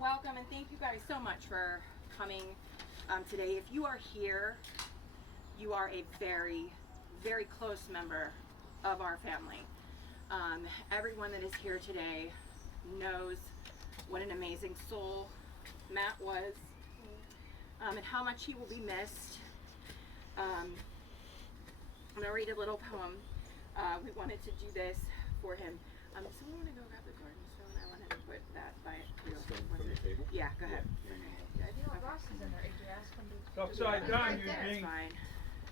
welcome, and thank you guys so much for coming today. If you are here, you are a very, very close member of our family. Everyone that is here today knows what an amazing soul Matt was, and how much he will be missed. I'm going to read a little poem. We wanted to do this for him. Someone want to go grab the garden stone? I wanted to put that by it too. From the table? Yeah, go ahead. You know what Ross is in there? Did you ask him to? It's upside down, That's Eugene. fine.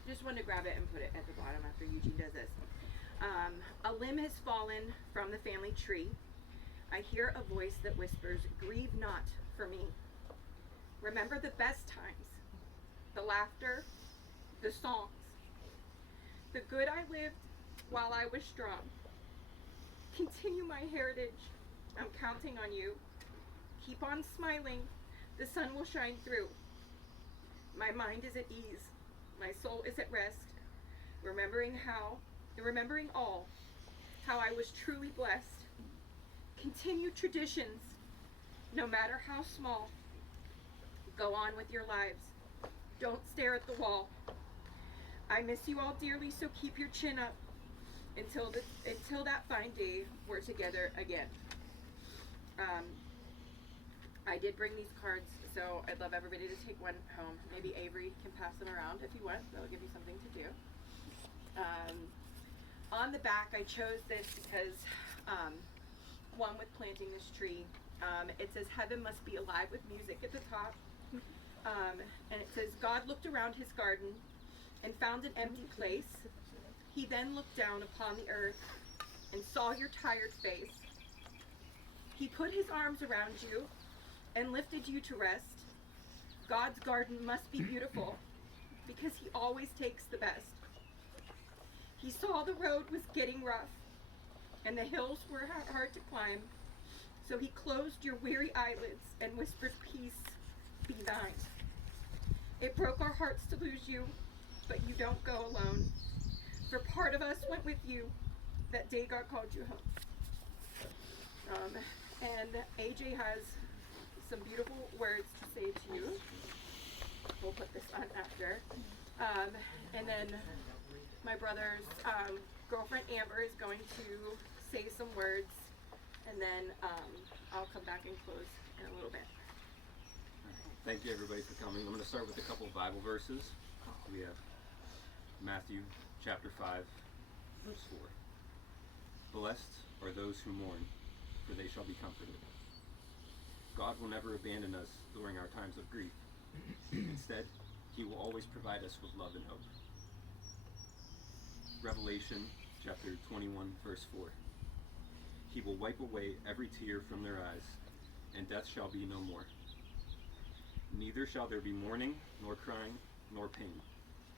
Just wanted to grab it and put it at the bottom after Eugene does this. A limb has fallen from the family tree. I hear a voice that whispers, "Grieve not for me." Remember the best times, the laughter, the songs, the good I lived while I was strong. Continue my heritage. I'm counting on you. Keep on smiling. The sun will shine through. My mind is at ease. My soul is at rest. Remembering all, how I was truly blessed. Continue traditions, no matter how small. Go on with your lives. Don't stare at the wall. I miss you all dearly, so keep your chin up until that fine day we're together again. I did bring these cards, so I'd love everybody to take one home. Maybe Avery can pass them around if you want. They'll give you something to do. On the back, I chose this because, one, with planting this tree, it says, "Heaven must be alive with music" at the top. And it says, "God looked around his garden and found an empty place. He then looked down upon the earth and saw your tired face. He put his arms around you and lifted you to rest. God's garden must be beautiful because he always takes the best. He saw the road was getting rough and the hills were hard to climb, so he closed your weary eyelids and whispered, 'Peace be thine.' It broke our hearts to lose you, but you don't go alone. For part of us went with you that day God called you home." And AJ has some beautiful words to say to you. We'll put this on after. And then my brother's girlfriend Amber is going to say some words, and then I'll come back and close in a little bit. Thank you everybody for coming. I'm going to start with a couple of Bible verses. We have Matthew chapter 5, verse 4. "Blessed are those who mourn, for they shall be comforted." God will never abandon us during our times of grief. Instead, he will always provide us with love and hope. Revelation chapter 21, verse 4. "He will wipe away every tear from their eyes, and death shall be no more. Neither shall there be mourning, nor crying, nor pain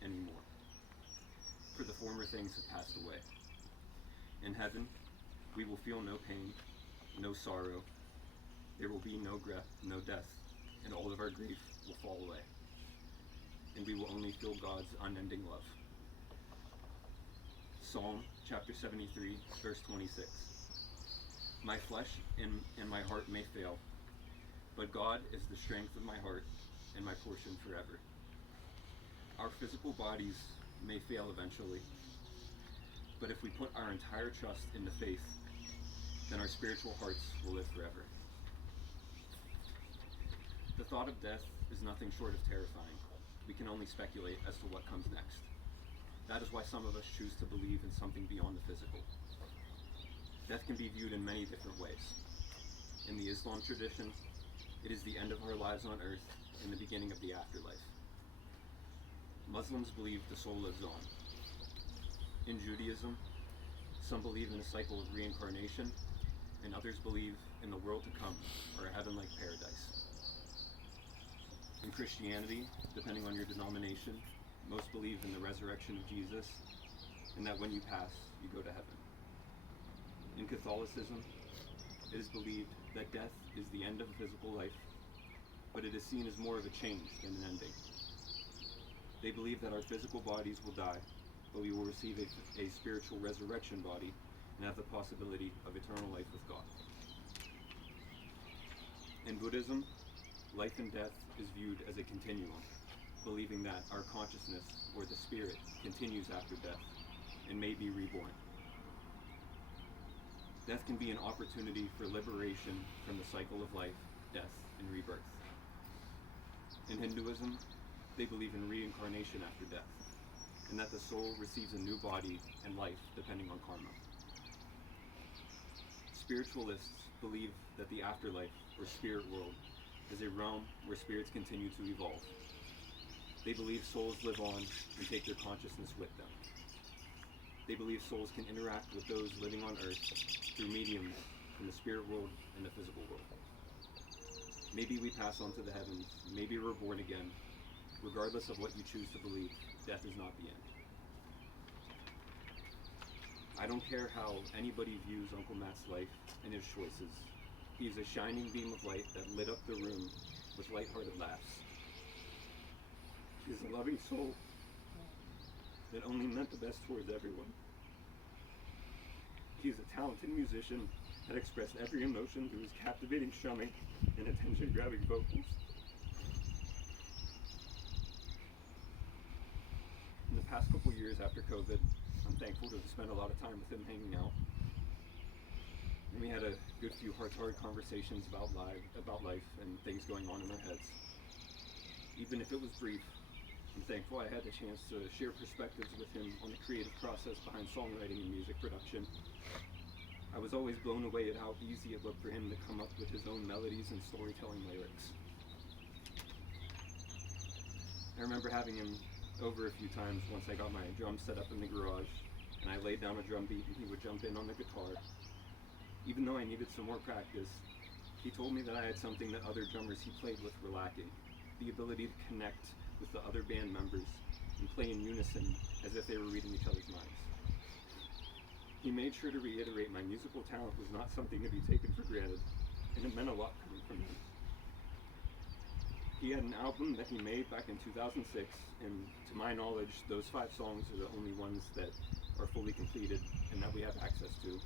anymore. For the former things have passed away." In heaven, we will feel no pain, no sorrow. There will be no death, and all of our grief will fall away. And we will only feel God's unending love. Psalm chapter 73, verse 26. "My flesh and my heart may fail, but God is the strength of my heart and my portion forever." Our physical bodies may fail eventually, but if we put our entire trust into faith, then our spiritual hearts will live forever. The thought of death is nothing short of terrifying. We can only speculate as to what comes next. That is why some of us choose to believe in something beyond the physical. Death can be viewed in many different ways. In the Islam tradition, it is the end of our lives on earth and the beginning of the afterlife. Muslims believe the soul lives on. In Judaism, some believe in a cycle of reincarnation, and others believe in the world to come, or a heaven-like paradise. In Christianity, depending on your denomination, most believe in the resurrection of Jesus, and that when you pass, you go to heaven. In Catholicism, it is believed that death is the end of physical life, but it is seen as more of a change than an ending. They believe that our physical bodies will die, but we will receive a spiritual resurrection body and have the possibility of eternal life with God. In Buddhism, life and death is viewed as a continuum, believing that our consciousness, or the spirit, continues after death and may be reborn. Death can be an opportunity for liberation from the cycle of life, death, and rebirth. In Hinduism, they believe in reincarnation after death, and that the soul receives a new body and life depending on karma. Spiritualists believe that the afterlife, or spirit world, is a realm where spirits continue to evolve. They believe souls live on and take their consciousness with them. They believe souls can interact with those living on earth through mediums in the spirit world and the physical world. Maybe we pass on to the heavens, maybe we're born again. Regardless of what you choose to believe, death is not the end. I don't care how anybody views Uncle Matt's life and his choices. He's a shining beam of light that lit up the room with lighthearted laughs. He's a loving soul that only meant the best towards everyone. He's a talented musician that expressed every emotion through his captivating strumming and attention-grabbing vocals. In the past couple years after COVID, I'm thankful to have spent a lot of time with him hanging out. And we had a good few heart-to-heart conversations about life and things going on in our heads. Even if it was brief, I'm thankful I had the chance to share perspectives with him on the creative process behind songwriting and music production. I was always blown away at how easy it looked for him to come up with his own melodies and storytelling lyrics. I remember having him over a few times once I got my drum set up in the garage, and I laid down a drum beat and he would jump in on the guitar. Even though I needed some more practice, he told me that I had something that other drummers he played with were lacking: the ability to connect with the other band members and play in unison as if they were reading each other's minds. He made sure to reiterate my musical talent was not something to be taken for granted, and it meant a lot coming from him. He had an album that he made back in 2006, and to my knowledge, those 5 songs are the only ones that are fully completed and that we have access to.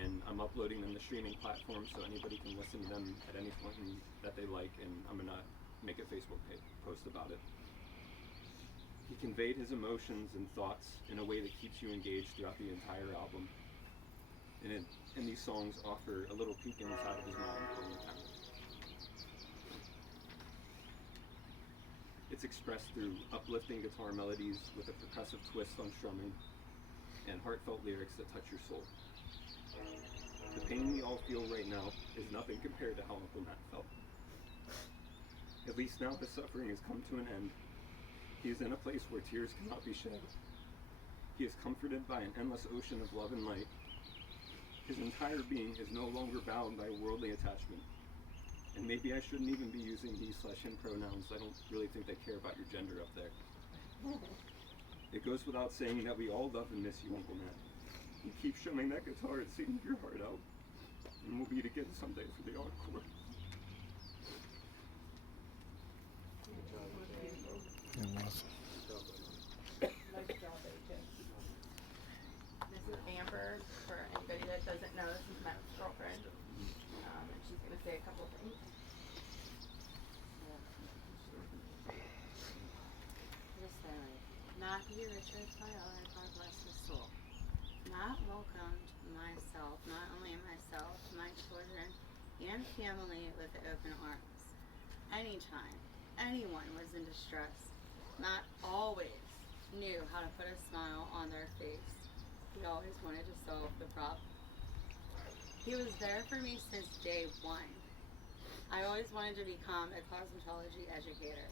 And I'm uploading them to streaming platforms so anybody can listen to them at any point that they like, and I'm gonna make a Facebook post about it. He conveyed his emotions and thoughts in a way that keeps you engaged throughout the entire album. And these songs offer a little peek inside of his mind during the time. It's expressed through uplifting guitar melodies with a percussive twist on strumming and heartfelt lyrics that touch your soul. The pain we all feel right now is nothing compared to how Uncle Matt felt. At least now his suffering has come to an end. He is in a place where tears cannot be shed. He is comforted by an endless ocean of love and light. His entire being is no longer bound by worldly attachment. And maybe I shouldn't even be using he/him pronouns. I don't really think they care about your gender up there. It goes without saying that we all love and miss you, Uncle Matt. You keep strumming that guitar and singing your heart out. And we'll meet again someday for the encore. This is Amber, for anybody that doesn't know, this is Matt's girlfriend. And she's gonna say a couple things. Matthew Richard Viola, God bless his soul. Matt welcomed myself, not only myself, my children, and family with open arms. Anytime anyone was in distress, Matt always knew how to put a smile on their face. He always wanted to solve the problem. He was there for me since day one. I always wanted to become a cosmetology educator,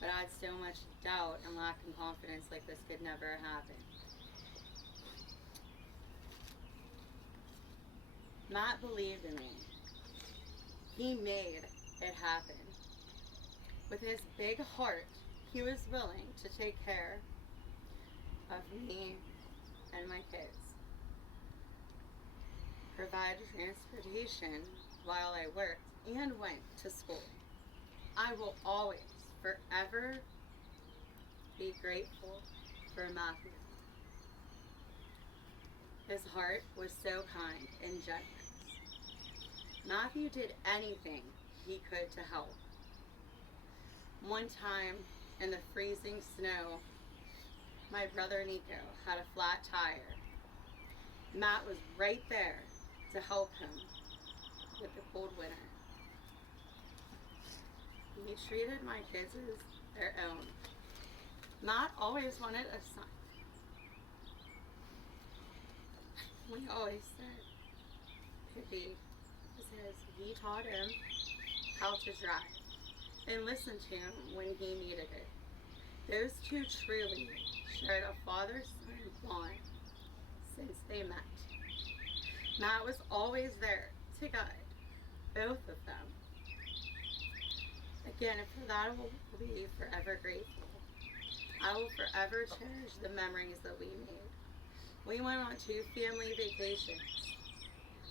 but I had so much doubt and lack of confidence like this could never happen. Matt believed in me. He made it happen. With his big heart, he was willing to take care of me and my kids, provide transportation while I worked and went to school. I will always, forever be grateful for Matthew. His heart was so kind and generous. Matthew did anything he could to help. One time in the freezing snow, my brother Nico had a flat tire. Matt was right there to help him with the cold winter. He treated my kids as their own. Matt always wanted a son. We always said Pippi was his. He taught him how to drive and listened to him when he needed it. Those two truly shared a father-son bond since they met. Matt was always there to guide both of them. Again, for that I will be forever grateful. I will forever cherish the memories that we made. We went on 2 family vacations.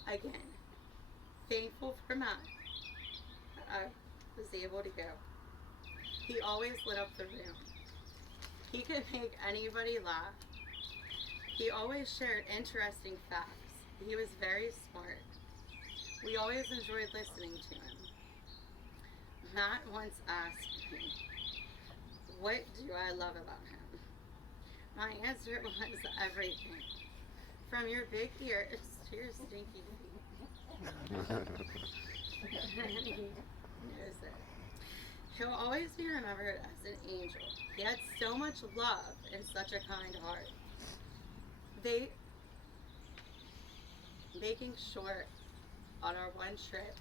Again, thankful for Matt that I was able to go. He always lit up the room. He could make anybody laugh. He always shared interesting facts. He was very smart. We always enjoyed listening to him. Matt once asked me, what do I love about him? My answer was everything. From your big ears to your stinky feet. He knows it. He'll always be remembered as an angel. He had so much love and such a kind heart. Making sure on our one trip,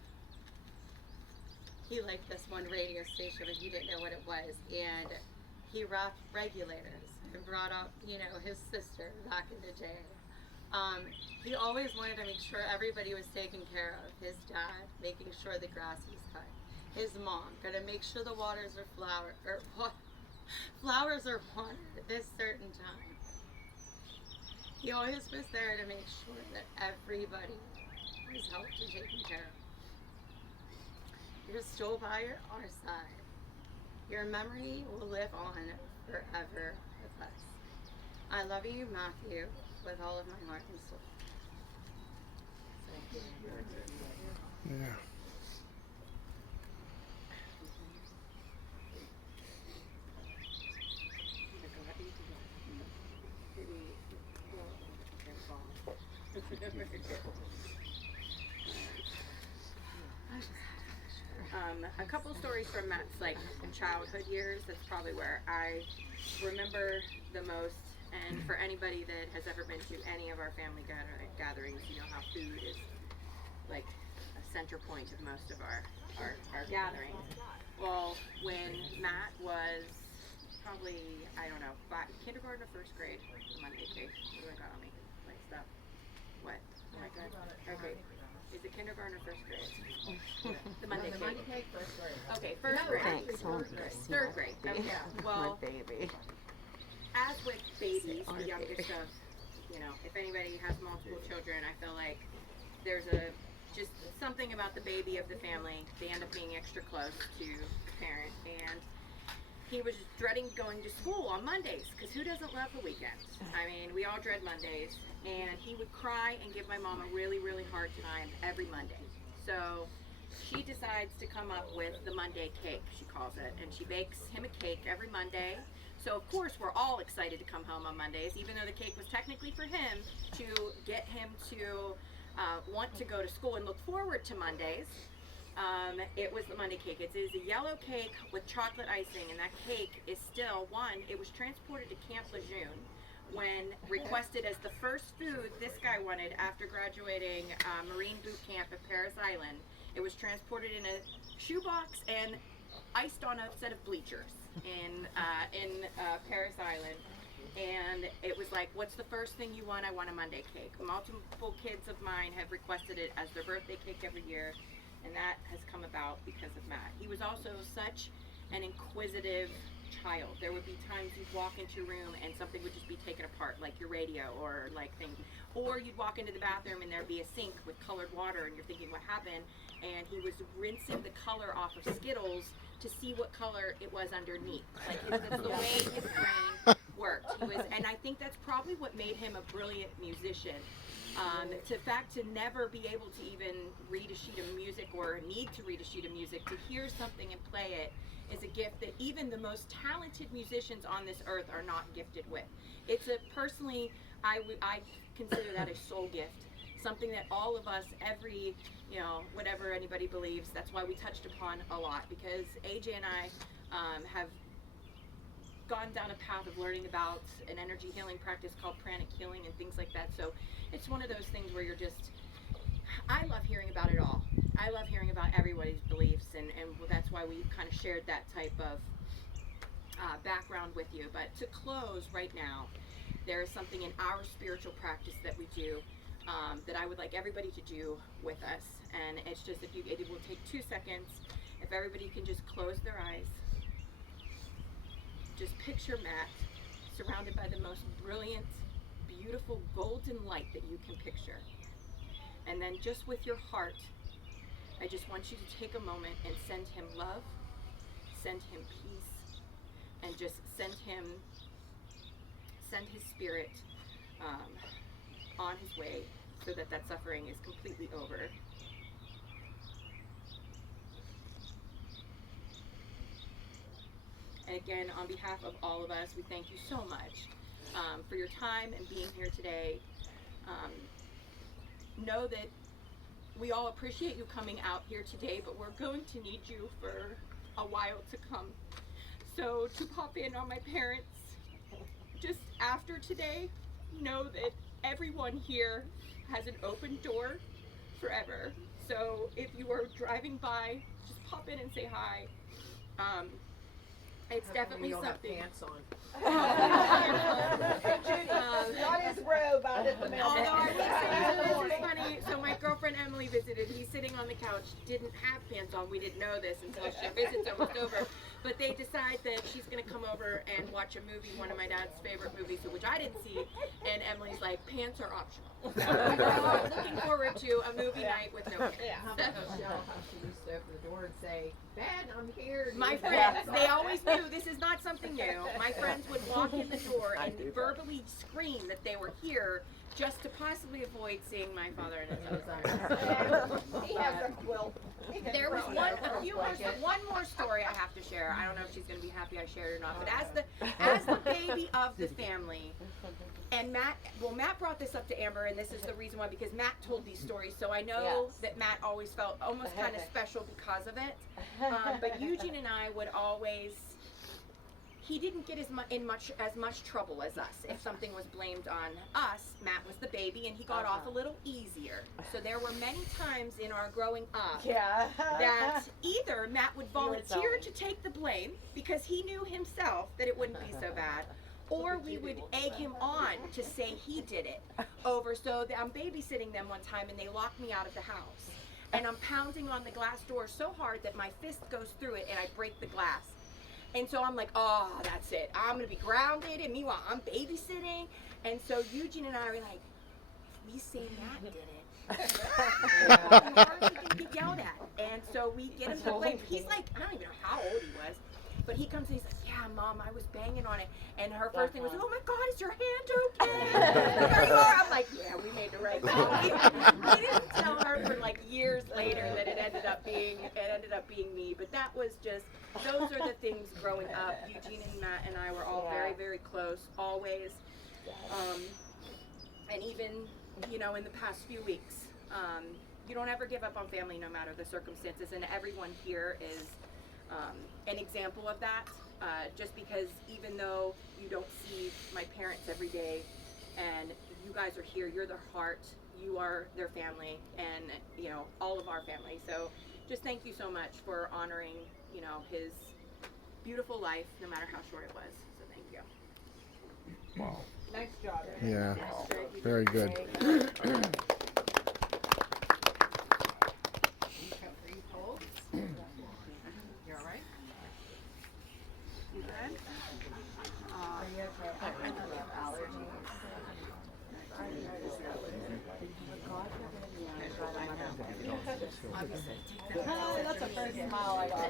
he liked this one radio station, but he didn't know what it was, and he wrapped regulators and brought up, his sister back in the day. He always wanted to make sure everybody was taken care of. His dad, making sure the grass was cut. His mom, gonna make sure the flowers are watered at this certain time. He always was there to make sure that everybody was helped and taken care of. You're still by our side. Your memory will live on forever with us. I love you, Matthew, with all of my heart and soul. Yeah. A couple stories from Matt's childhood years. That's probably where I remember the most. And for anybody that has ever been to any of our family gatherings, you know how food is like a center point of most of our gatherings. Well, when Matt was probably, kindergarten or first grade, the Monday cake. What do I got on me? Laced up. What? Oh my God. Okay. Is it kindergarten or first grade? The Monday cake. First grade. Okay, first grade. Thanks. Third grade. Okay. Well, My baby. as with babies, the youngest of, if anybody has multiple children, I feel like there's just something about the baby of the family. They end up being extra close to the parent, and he was dreading going to school on Mondays, because who doesn't love the weekend? I mean, we all dread Mondays, and he would cry and give my mom a really, really hard time every Monday. So she decides to come up with the Monday cake, she calls it, and she bakes him a cake every Monday. So of course we're all excited to come home on Mondays, even though the cake was technically for him to get him to want to go to school and look forward to Mondays. It was the Monday cake. It is a yellow cake with chocolate icing, and that cake is still it was transported to Camp Lejeune when requested as the first food this guy wanted after graduating Marine Boot Camp at Paris Island. It was transported in a shoebox and iced on a set of bleachers in Paris Island. And it was like, what's the first thing you want? I want a Monday cake. Multiple kids of mine have requested it as their birthday cake every year, and that has come about because of Matt. He was also such an inquisitive child. There would be times you'd walk into a room and something would just be taken apart, like your radio or things. Or you'd walk into the bathroom and there'd be a sink with colored water, and you're thinking, what happened? And he was rinsing the color off of Skittles to see what color it was underneath. That's the way his brain worked. And I think that's probably what made him a brilliant musician, To fact to never be able to even read a sheet of music or need to read a sheet of music, to hear something and play it is a gift that even the most talented musicians on this earth are not gifted with. It's a personally, I consider that a soul gift, something that all of us, every, whatever anybody believes, that's why we touched upon a lot, because AJ and I have gone down a path of learning about an energy healing practice called pranic healing and things like that. So it's one of those things where you're just, I love hearing about it all. I love hearing about everybody's beliefs, and that's why we kind of shared that type of background with you. But to close right now, there is something in our spiritual practice that we do that I would like everybody to do with us. And it's just, it will take 2 seconds. If everybody can just close their eyes. Just picture Matt surrounded by the most brilliant, beautiful golden light that you can picture. And then just with your heart, I just want you to take a moment and send him love, send him peace, and just send his spirit on his way so that suffering is completely over. And again, on behalf of all of us, we thank you so much for your time and being here today. Know that we all appreciate you coming out here today, but we're going to need you for a while to come. So to pop in on my parents just after today, know that everyone here has an open door forever. So if you are driving by, just pop in and say hi. It's definitely something. Pants on. Not his robe out at the mail. Although I would say this is funny. So my girlfriend Emily visited. He's sitting on the couch. Didn't have pants on. We didn't know this until she visit's almost over. But they decide that she's gonna come over and watch a movie, one of my dad's favorite movies, which I didn't see. And Emily's like, pants are optional. So we're all looking forward to a movie night with no pants. How about Michelle, how she used to open the door and say, "Ben, I'm here." My friends, they always knew this is not something new. My friends would walk in the door and verbally scream that they were here just to possibly avoid seeing my father and his other. He has a quilt. There was one more story I have to share. I don't know if she's going to be happy I shared it or not, but as the baby of the family, and Matt brought this up to Amber, and this is the reason why, because Matt told these stories, so I know that Matt always felt almost kind of special because of it. But Eugene and I would always, he didn't get as much trouble as us. If something was blamed on us, Matt was the baby, and he got off a little easier. So there were many times in our growing up that either Matt would volunteer to take the blame because he knew himself that it wouldn't be so bad, or we would egg him on to say he did it over. So I'm babysitting them one time, and they locked me out of the house. And I'm pounding on the glass door so hard that my fist goes through it and I break the glass. And so I'm like, oh, that's it. I'm going to be grounded. And meanwhile, I'm babysitting. And so Eugene and I are like, if we say Matt did it, we're hardly going to get yelled at. And so we get him to blame. He's like, I don't even know how old he was. But he comes and he's like, yeah, Mom, I was banging on it. And her first thing was, oh my God, is your hand okay? Look how you are. I'm like, yeah, we made the right call. We didn't tell her for like years later that it ended up being me. But that was just, those are the things growing up. Eugene and Matt and I were all very, very close, always. And even, in the past few weeks, you don't ever give up on family no matter the circumstances. And everyone here is an example of that, just because even though you don't see my parents every day and you guys are here, you're their heart, you are their family, and all of our family. So just thank you so much for honoring his beautiful life, no matter how short it was. So thank you. Wow. Nice job. Yeah. Nice. Very good. You all right? You good? Are you okay? Oh, that's the first smile I got.